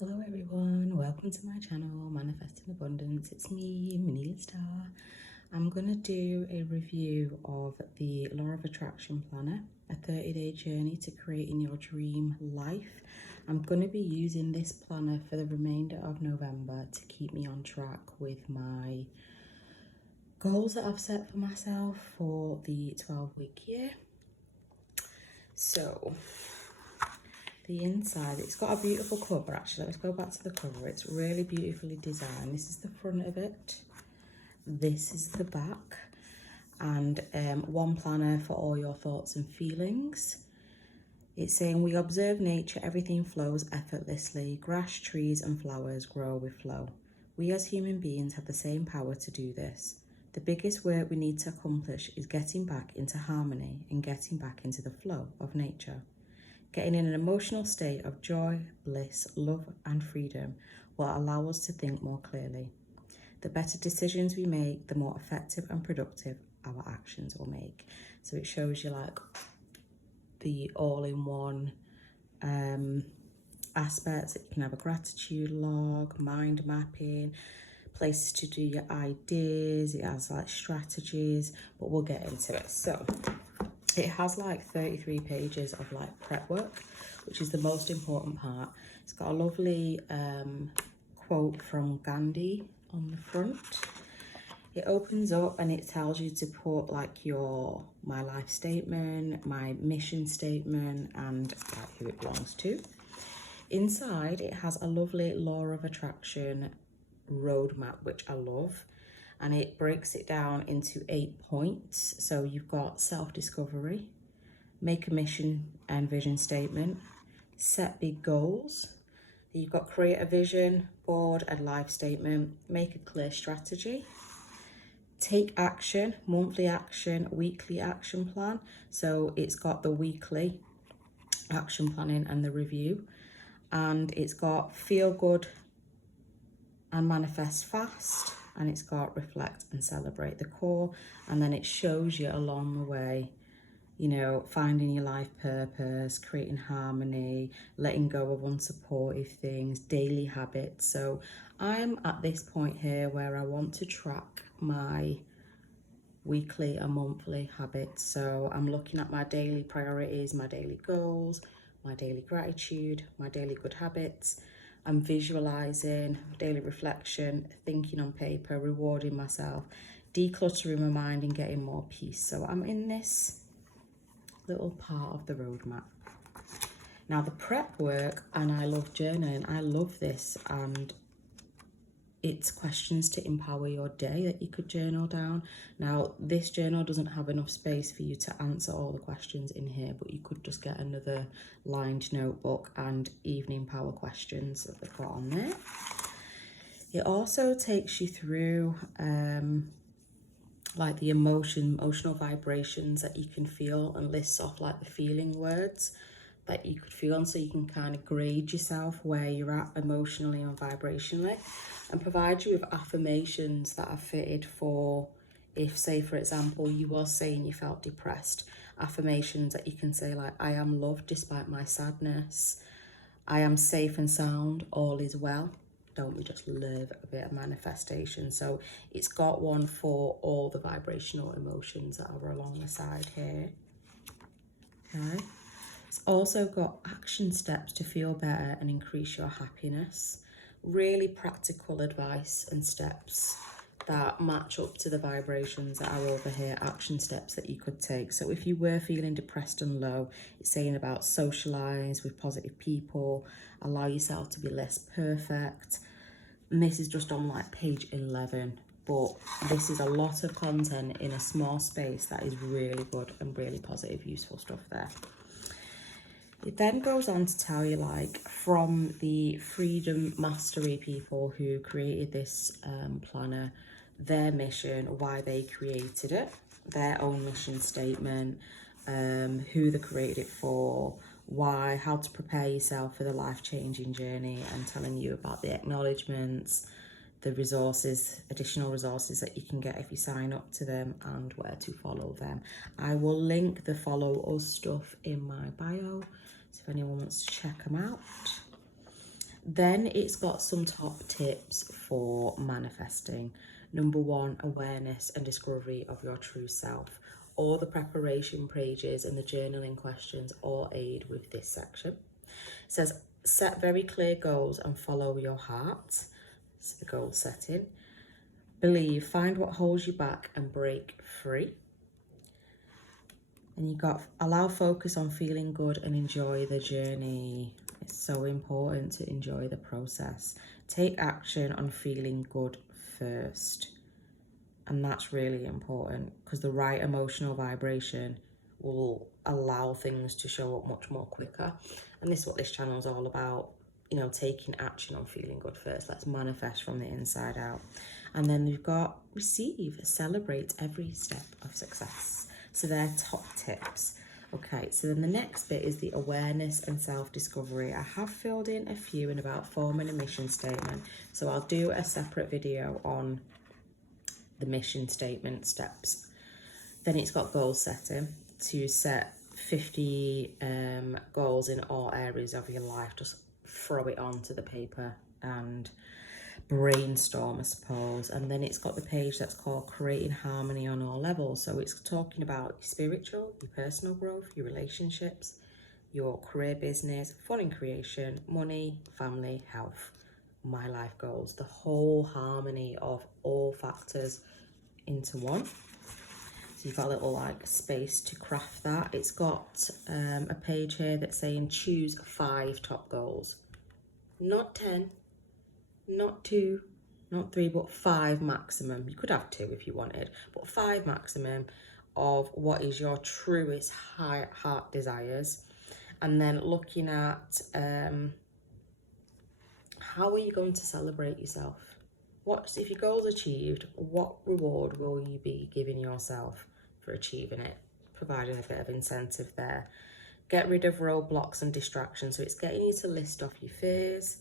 Hello everyone, welcome to my channel, Manifesting Abundance. It's me, Manila Star. I'm going to do a review of the Law of Attraction Planner, a 30-day journey to creating your dream life. I'm going to be using this planner for the remainder of November to keep me on track with my goals that I've set for myself for the 12-week year. So the inside, it's got a beautiful cover. Actually, let's go back to the cover. It's really beautifully designed. This is the front of it, this is the back, and one planner for all your thoughts and feelings. It's saying, we observe nature, everything flows effortlessly. Grass, trees and flowers grow with flow. We as human beings have the same power to do this. The biggest work we need to accomplish is getting back into harmony and getting back into the flow of nature. Getting in an emotional state of joy, bliss, love and freedom will allow us to think more clearly. The better decisions we make, the more effective and productive our actions will make. So it shows you like the all-in-one aspects. You can have a gratitude log, mind mapping, places to do your ideas. It has like strategies, but we'll get into it. So it has like 33 pages of like prep work, which is the most important part. It's got a lovely quote from Gandhi on the front. It opens up and it tells you to put like my life statement, my mission statement, and like who it belongs to. Inside, it has a lovely Law of Attraction roadmap, which I love. And it breaks it down into 8 points. So you've got self-discovery, make a mission and vision statement, set big goals. You've got create a vision board and life statement, make a clear strategy, take action, monthly action, weekly action plan. So it's got the weekly action planning and the review. And it's got feel good and manifest fast. And it's got reflect and celebrate the core. And then it shows you along the way, you know, finding your life purpose, creating harmony, letting go of unsupportive things, daily habits. So I'm at this point here where I want to track my weekly and monthly habits. So I'm looking at my daily priorities, my daily goals, my daily gratitude, my daily good habits. I'm visualizing, daily reflection, thinking on paper, rewarding myself, decluttering my mind and getting more peace. So I'm in this little part of the roadmap. Now the prep work, and I love journaling, I love this, and it's questions to empower your day that you could journal down. Now this journal doesn't have enough space for you to answer all the questions in here, but you could just get another lined notebook and evening power questions that they've got on there. It also takes you through like the emotional vibrations that you can feel, and lists off like the feeling words that you could feel, and so you can kind of grade yourself where you're at emotionally and vibrationally, and provide you with affirmations that are fitted for if, say for example, you were saying you felt depressed. Affirmations that you can say like, I am loved despite my sadness, I am safe and sound, all is well. Don't we just love a bit of manifestation? So it's got one for all the vibrational emotions that are along the side here. Okay. It's also got action steps to feel better and increase your happiness. Really practical advice and steps that match up to the vibrations that are over here, action steps that you could take. So if you were feeling depressed and low, it's saying about socialize with positive people, allow yourself to be less perfect. And this is just on like page 11, but this is a lot of content in a small space that is really good and really positive, useful stuff there. It then goes on to tell you, like, from the Freedom Mastery people who created this planner, their mission, why they created it, their own mission statement, who they created it for, why, how to prepare yourself for the life-changing journey, and telling you about the acknowledgements, the resources, additional resources that you can get if you sign up to them, and where to follow them. I will link the follow us stuff in my bio, so if anyone wants to check them out. Then it's got some top tips for manifesting. Number 1, awareness and discovery of your true self. All the preparation pages and the journaling questions all aid with this section. It says, set very clear goals and follow your heart. It's the goal setting. Believe, find what holds you back and break free. And you got allow focus on feeling good and enjoy the journey. It's so important to enjoy the process. Take action on feeling good first. And that's really important because the right emotional vibration will allow things to show up much more quicker. And this is what this channel is all about, you know, taking action on feeling good first. Let's manifest from the inside out. And then we've got receive, celebrate every step of success. So they're top tips. Okay, so then the next bit is the awareness and self-discovery. I have filled in a few in about forming a mission statement. So I'll do a separate video on the mission statement steps. Then it's got goal setting to set 50 goals in all areas of your life. Just throw it onto the paper and brainstorm, I suppose. And then it's got the page that's called creating harmony on all levels. So it's talking about your spiritual, your personal growth, your relationships, your career, business, fun and creation, money, family, health, my life goals, the whole harmony of all factors into one. So you've got a little like space to craft that. It's got a page here that's saying choose 5 top goals. Not 10, not 2, not 3, but 5 maximum. You could have 2 if you wanted, but 5 maximum of what is your truest heart desires. And then looking at how are you going to celebrate yourself? If your goal's achieved, what reward will you be giving yourself for achieving it? Providing a bit of incentive there. Get rid of roadblocks and distractions. So it's getting you to list off your fears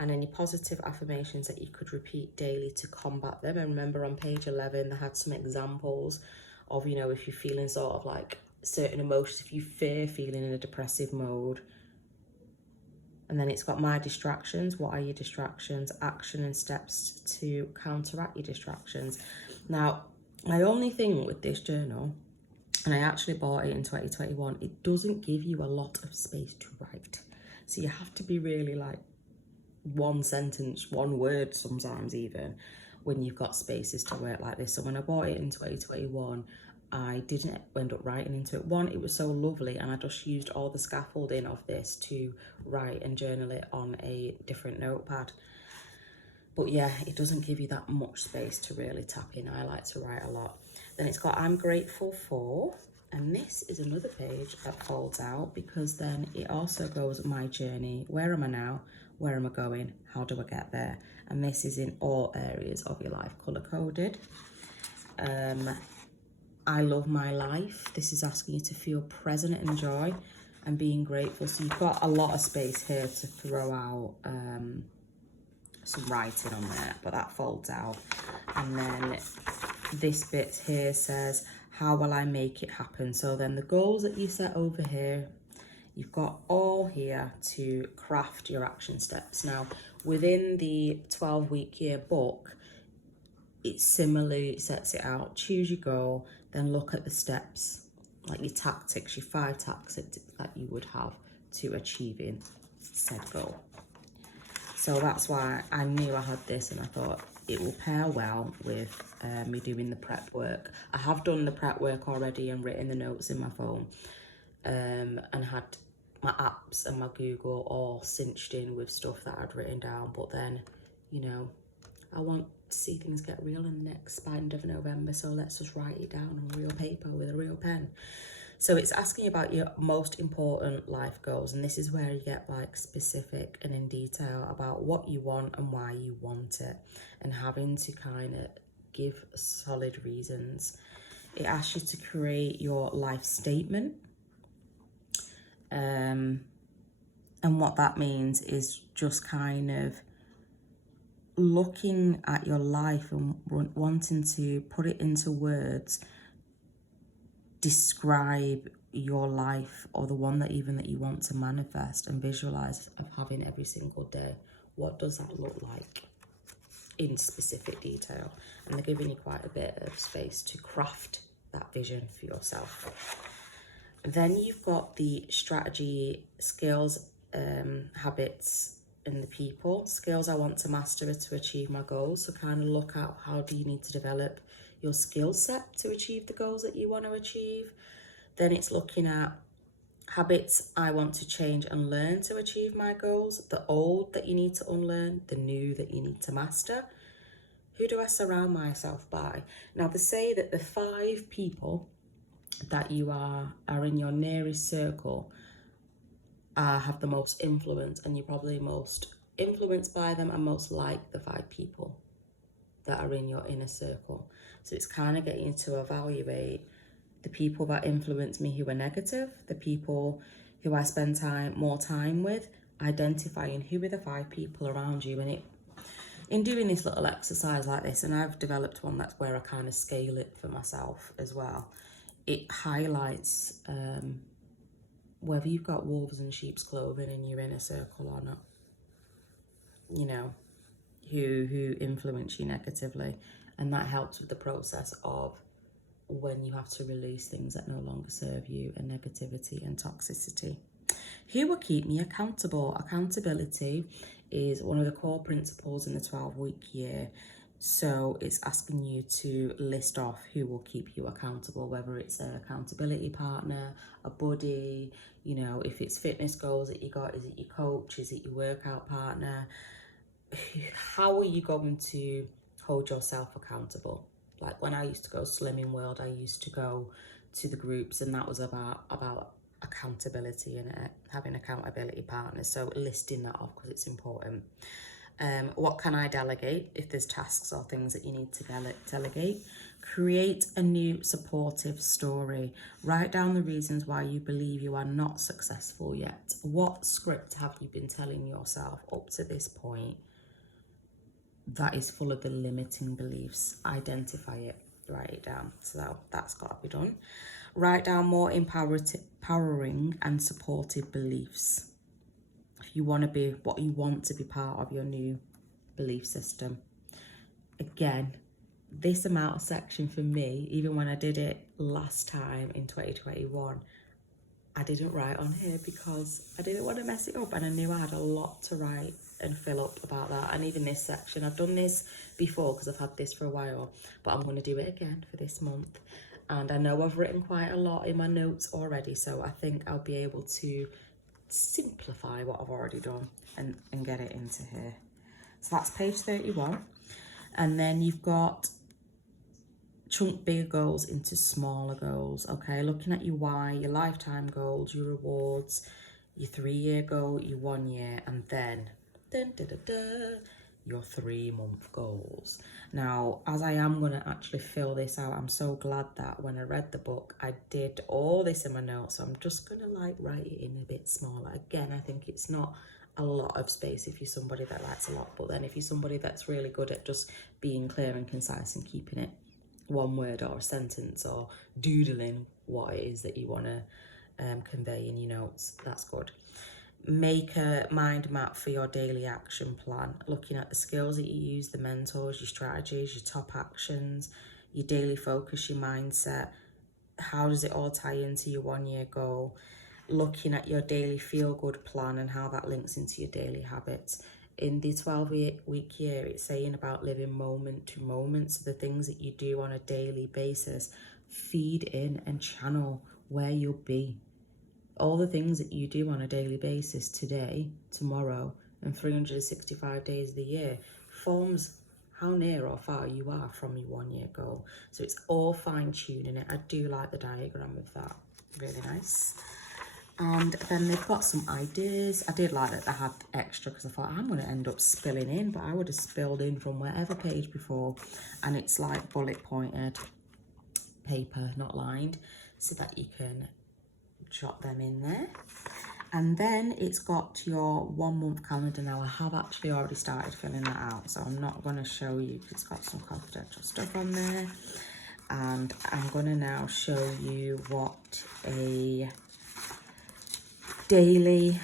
and any positive affirmations that you could repeat daily to combat them. And remember on page 11, they had some examples of, you know, if you're feeling sort of like certain emotions, if you fear feeling in a depressive mode. And then it's got my distractions. What are your distractions? Action and steps to counteract your distractions. Now, my only thing with this journal, and I actually bought it in 2021, it doesn't give you a lot of space to write. So you have to be really like one sentence, one word sometimes even, when you've got spaces to work like this. So when I bought it in 2021, I didn't end up writing into it. One, it was so lovely, and I just used all the scaffolding of this to write and journal it on a different notepad. But yeah, it doesn't give you that much space to really tap in. I like to write a lot. Then it's got I'm grateful for, and this is another page that folds out because then it also goes my journey. Where am I now? Where am I going? How do I get there? And this is in all areas of your life, color coded. I love my life. This is asking you to feel present and joy and being grateful. So you've got a lot of space here to throw out some writing on there, but that folds out. And then this bit here says, how will I make it happen? So then the goals that you set over here, you've got all here to craft your action steps. Now, within the 12-week year book, it similarly sets it out. Choose your goal, then look at the steps, like your tactics, your 5 tactics that you would have to achieving said goal. So that's why I knew I had this, and I thought it will pair well with me doing the prep work. I have done the prep work already and written the notes in my phone, and had my apps and my Google all cinched in with stuff that I'd written down. But then, you know, I want to see things get real in the next by end of November, so let's just write it down on real paper with a real pen. So it's asking about your most important life goals, and this is where you get like specific and in detail about what you want and why you want it, and having to kind of give solid reasons. It asks you to create your life statement, and what that means is just kind of looking at your life and wanting to put it into words, describe your life, or the one that even that you want to manifest and visualize of having every single day. What does that look like in specific detail? And they're giving you quite a bit of space to craft that vision for yourself. Then you've got the strategy, skills, habits, and the people. Skills I want to master to achieve my goals. So kind of look at how do you need to develop your skill set to achieve the goals that you want to achieve. Then it's looking at habits I want to change and learn to achieve my goals. The old that you need to unlearn, the new that you need to master. Who do I surround myself by? Now, they say that the 5 people that you are in your nearest circle have the most influence, and you're probably most influenced by them and most like the 5 people that are in your inner circle. So it's kind of getting you to evaluate the people that influence me who are negative, the people who I spend more time with, identifying who are the 5 people around you. And in doing this little exercise like this, and I've developed one that's where I kind of scale it for myself as well, it highlights whether you've got wolves in sheep's clothing in your inner circle or not. You know, who influence you negatively. And that helps with the process of when you have to release things that no longer serve you, and negativity and toxicity. Who will keep me accountable? Accountability is one of the core principles in the 12-week year. So it's asking you to list off who will keep you accountable, whether it's an accountability partner, a buddy, you know, if it's fitness goals that you got, is it your coach, is it your workout partner? How are you going to hold yourself accountable? Like when I used to go Slimming World, I used to go to the groups, and that was about accountability and having accountability partners. So listing that off because it's important. What can I delegate if there's tasks or things that you need to delegate? Create a new supportive story. Write down the reasons why you believe you are not successful yet. What script have you been telling yourself up to this point that is full of the limiting beliefs? Identify it, write it down. So that's got to be done. Write down more empowering and supportive beliefs. If you want to be what you want to be part of your new belief system. Again, this amount of section for me, even when I did it last time in 2021, I didn't write on here because I didn't want to mess it up, and I knew I had a lot to write and fill up about that. And even this section, I've done this before because I've had this for a while, but I'm going to do it again for this month. And I know I've written quite a lot in my notes already, so I think I'll be able to simplify what I've already done and get it into here. So that's page 31. And then you've got chunk bigger goals into smaller goals, okay? Looking at your why, your lifetime goals, your rewards, your 3-year goal, your 1 year, and then your 3-month goals. Now, as I am going to actually fill this out, I'm so glad that when I read the book, I did all this in my notes. So I'm just going to like write it in a bit smaller. Again, I think it's not a lot of space if you're somebody that likes a lot, but then if you're somebody that's really good at just being clear and concise and keeping it one word or a sentence, or doodling what it is that you want to convey in your notes, that's good. Make a mind map for your daily action plan, looking at the skills that you use, the mentors, your strategies, your top actions, your daily focus, your mindset. How does it all tie into your 1-year goal? Looking at your daily feel-good plan and how that links into your daily habits. In the 12-week year, it's saying about living moment to moment. So the things that you do on a daily basis, feed in and channel where you'll be. All the things that you do on a daily basis today, tomorrow, and 365 days of the year forms how near or far you are from your 1-year goal. So it's all fine-tuning it. I do like the diagram of that. Really nice. And then they've got some ideas. I did like that they had extra because I thought I'm going to end up spilling in, but I would have spilled in from whatever page before. And it's like bullet pointed paper, not lined, so that you can jot them in there. And then it's got your 1-month calendar. Now I have actually already started filling that out, so I'm not going to show you because it's got some confidential stuff on there. and I'm gonna now show you what a daily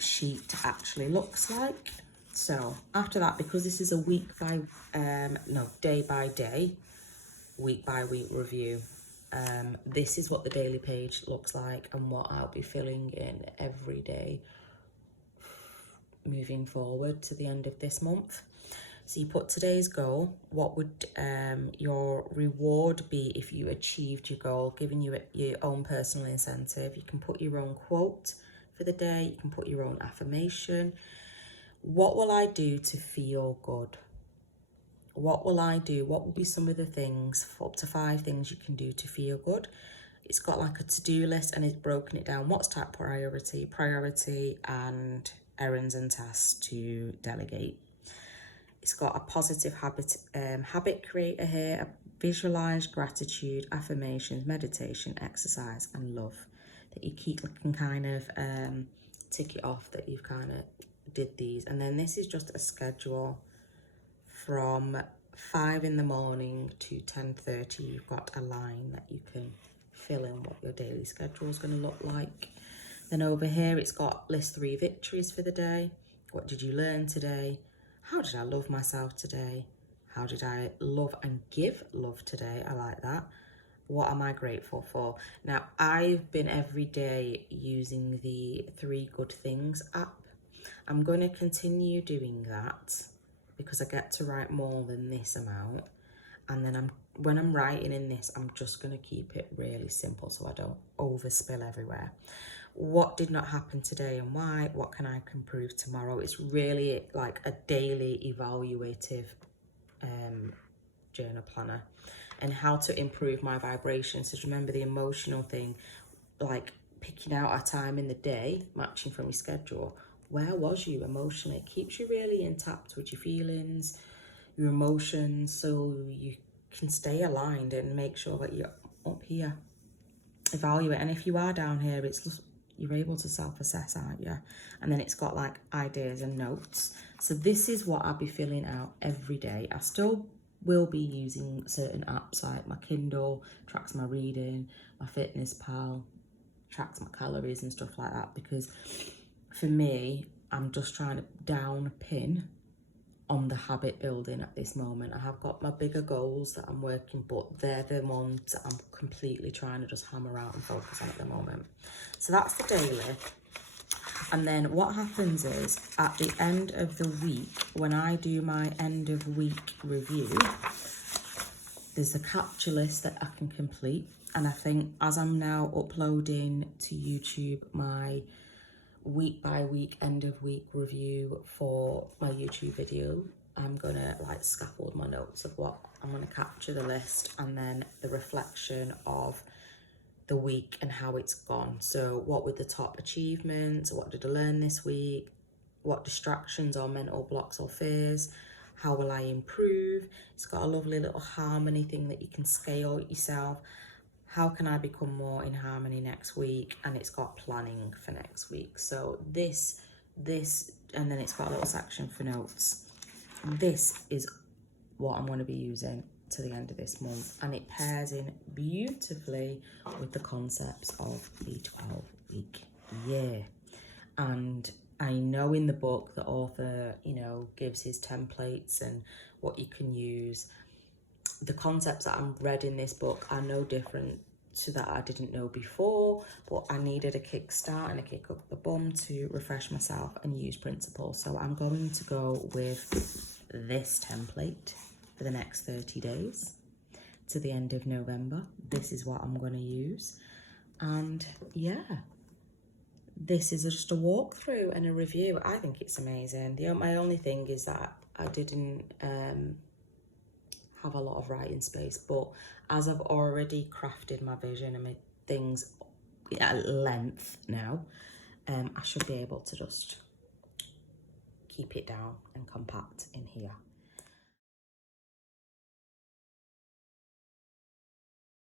sheet actually looks like. So after that, because this is a day by day, week by week review, this is what the daily page looks like and what I'll be filling in every day moving forward to the end of this month. So you put today's goal. What would your reward be if you achieved your goal, giving you your own personal incentive? You can put your own quote for the day. You can put your own affirmation. What will I do to feel good? What will I do? What will be some of the things, up to 5 things you can do to feel good? It's got like a to-do list and it's broken it down. What's top priority, and errands and tasks to delegate. It's got a positive habit creator here, visualize, gratitude, affirmations, meditation, exercise, and love. That you can kind of tick it off that you've kind of did these. And then this is just a schedule from 5 in the morning to 10:30. You've got a line that you can fill in what your daily schedule is going to look like. Then over here, it's got list 3 victories for the day. What did you learn today? How did I love myself today? How did I love and give love today? I like that. What am I grateful for? Now, I've been every day using the 3 Good Things app. I'm going to continue doing that because I get to write more than this amount. And then when I'm writing in this, I'm just going to keep it really simple so I don't overspill everywhere. What did not happen today and why? What can I improve tomorrow? It's really like a daily evaluative journal planner. And how to improve my vibrations. So remember the emotional thing, like picking out a time in the day, matching from your schedule. Where was you emotionally? It keeps you really intact with your feelings, your emotions, so you can stay aligned and make sure that you're up here. Evaluate, and if you are down here, you're able to self-assess, aren't you? And then it's got like ideas and notes. So this is what I'll be filling out every day. I still will be using certain apps like my Kindle, tracks my reading, my MyFitnessPal, tracks my calories and stuff like that, because for me, I'm just trying to down pin on the habit building at this moment. I have got my bigger goals that I'm working, but they're the ones that I'm completely trying to just hammer out and focus on at the moment. So that's the daily. And then what happens is at the end of the week, when I do my end of week review, there's a capture list that I can complete. And I think as I'm now uploading to YouTube my week by week, end of week review for my YouTube video, I'm gonna like scaffold my notes of what I'm gonna capture the list, and then the reflection of the week and how it's gone. So what were the top achievements? What did I learn this week? What distractions or mental blocks or fears? How will I improve? It's got a lovely little harmony thing that you can scale yourself. How can I become more in harmony next week? And it's got planning for next week. So this, and then it's got a little section for notes. This is what I'm going to be using to the end of this month, and it pairs in beautifully with the concepts of the 12-week year. And I know in the book the author, gives his templates and what you can use. The concepts that I'm read in this book are no different to that I didn't know before, but I needed a kickstart and a kick up the bum to refresh myself and use principles. So I'm going to go with this template for the next 30 days to the end of November. This is what I'm going to use. And yeah, this is just a walkthrough and a review. I think it's amazing. My only thing is that I didn't have a lot of writing space, but as I've already crafted my vision and my things at length now, I should be able to just keep it down and compact in here.